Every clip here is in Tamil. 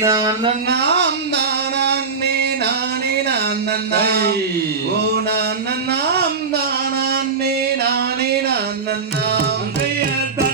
நான் தான் மே நானே நான் தான் ஓ நான் நாம் தான் மே நானே நான் தான்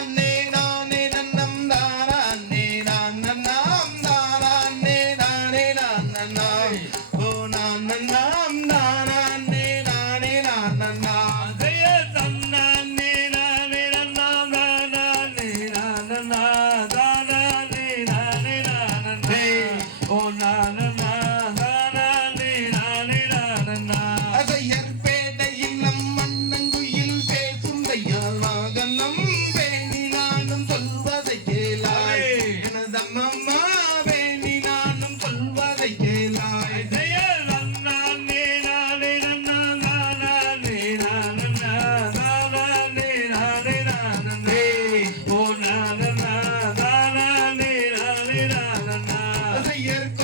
Oh, na, na.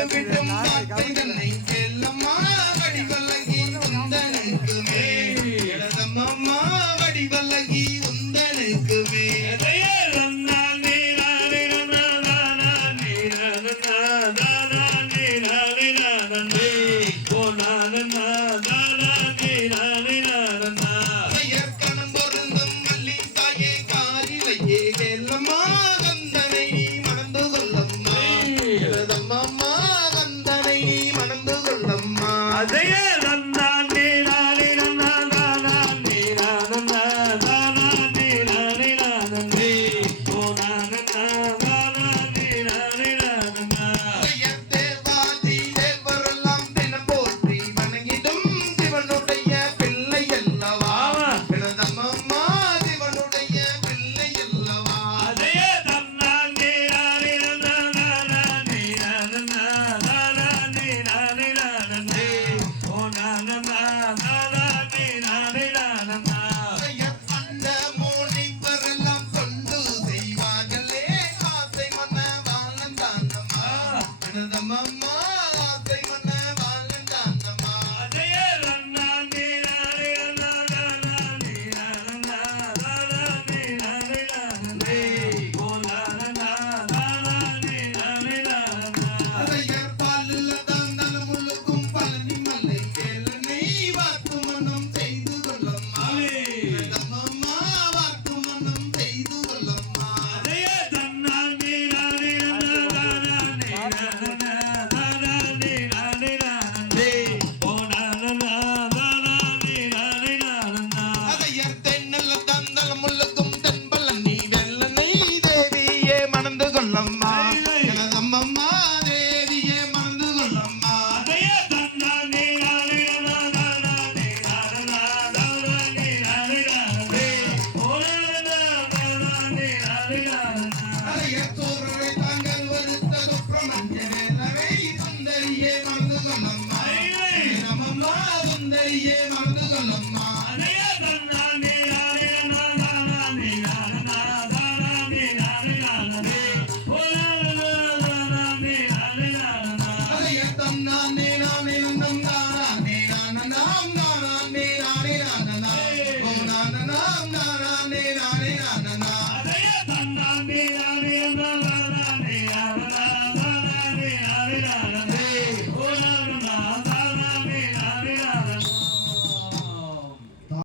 Let me do my Yeah. Bye.